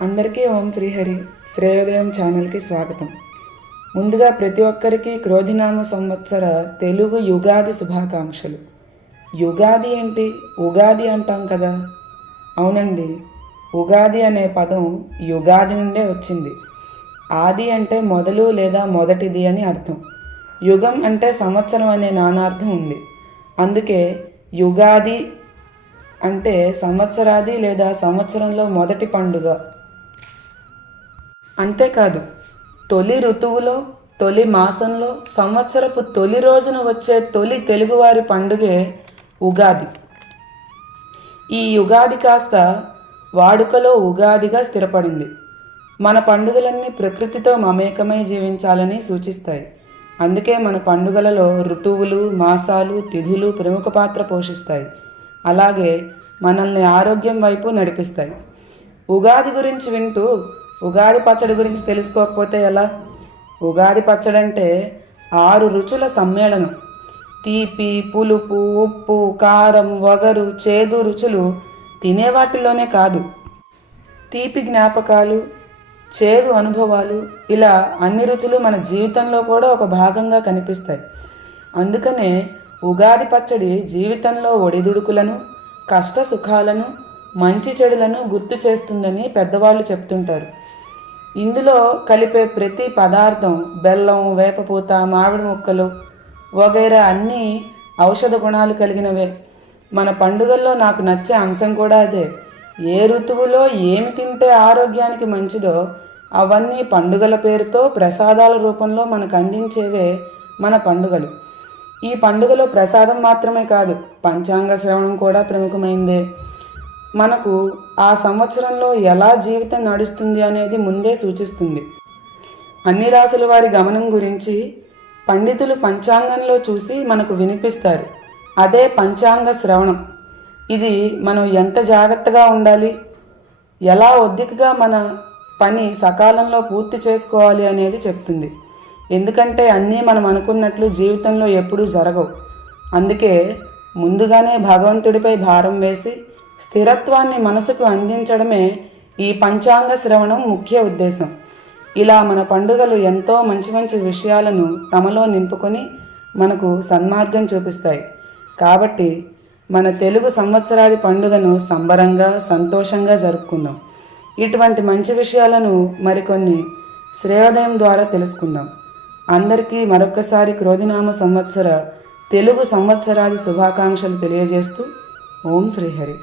అందరికీ ఓం శ్రీహరి శ్రేయోదయం ఛానల్కి స్వాగతం. ముందుగా ప్రతి ఒక్కరికి క్రోధినామ సంవత్సర తెలుగు యుగాది శుభాకాంక్షలు. యుగాది ఏంటి? ఉగాది అంటాం కదా? అవునండి ఉగాది అనే పదం యుగాది నుండే వచ్చింది. ఆది అంటే మొదలు లేదా మొదటిది అని అర్థం. యుగం అంటే సంవత్సరం అనే నానార్థం ఉంది. అందుకే యుగాది అంటే సంవత్సరాది లేదా సంవత్సరంలో మొదటి పండుగ. అంతేకాదు తొలి ఋతువులో తొలి మాసంలో సంవత్సరపు తొలి రోజున వచ్చే తొలి తెలుగువారి పండుగే ఉగాది. ఈ యుగాది కాస్త వాడుకలో ఉగాదిగా స్థిరపడింది. మన పండుగలన్నీ ప్రకృతితో మమేకమై జీవించాలని సూచిస్తాయి. అందుకే మన పండుగలలో ఋతువులు మాసాలు తిథులు ప్రముఖ పాత్ర పోషిస్తాయి. అలాగే మనల్ని ఆరోగ్యం వైపు నడిపిస్తాయి. ఉగాది గురించి వింటూ ఉగాది పచ్చడి గురించి తెలుసుకోకపోతే ఎలా? ఉగాది పచ్చడి అంటే ఆరు రుచుల సమ్మేళనం. తీపి పులుపు ఉప్పు కారం వగరు చేదు రుచులు తినేవాటిలోనే కాదు. తీపి జ్ఞాపకాలు చేదు అనుభవాలు ఇలా అన్ని రుచులు మన జీవితంలో కూడా ఒక భాగంగా కనిపిస్తాయి. అందుకనే ఉగాది పచ్చడి జీవితంలో ఒడిదుడుకులను కష్ట సుఖాలను మంచి చెడులను గుర్తు చేస్తుందని పెద్దవాళ్ళు చెప్తుంటారు. ఇందులో కలిపే ప్రతి పదార్థం బెల్లం వేపపూత మామిడి ముక్కలు వగైరా అన్నీ ఔషధ గుణాలు కలిగినవే. మన పండుగల్లో నాకు నచ్చే అంశం కూడా అదే. ఏ ఋతువులో ఏమి తింటే ఆరోగ్యానికి మంచిదో అవన్నీ పండుగల పేరుతో ప్రసాదాల రూపంలో మనకు అందించేవే మన పండుగలు. ఈ పండుగలో ప్రసాదం మాత్రమే కాదు పంచాంగ శ్రవణం కూడా ప్రముఖమైందే. మనకు ఆ సంవత్సరంలో ఎలా జీవితం నడుస్తుంది అనేది ముందే సూచిస్తుంది. అన్ని రాసుల వారి గమనం గురించి పండితులు పంచాంగంలో చూసి మనకు వినిపిస్తారు. అదే పంచాంగ శ్రవణం. ఇది మనం ఎంత జాగ్రత్తగా ఉండాలి? ఎలా ఒద్దికగా మన పని సకాలంలో పూర్తి చేసుకోవాలి అనేది చెప్తుంది. ఎందుకంటే అన్నీ మనం అనుకున్నట్లు జీవితంలో ఎప్పుడూ జరగవు. అందుకే ముందుగానే భగవంతుడిపై భారం వేసి స్థిరత్వాన్ని మనసుకు అందించడమే ఈ పంచాంగ శ్రవణం ముఖ్య ఉద్దేశం. ఇలా మన పండుగలు ఎంతో మంచి మంచి విషయాలను తమలో నింపుకొని మనకు సన్మార్గం చూపిస్తాయి. కాబట్టి మన తెలుగు సంవత్సరాది పండుగను సంబరంగా సంతోషంగా జరుపుకుందాం. ఇటువంటి మంచి విషయాలను మరికొన్ని శ్రేయోదయం ద్వారా తెలుసుకుందాం. అందరికీ మరొక్కసారి క్రోధినామ సంవత్సర తెలుగు సంవత్సరాది శుభాకాంక్షలు తెలియజేస్తూ ఓం శ్రీహరి.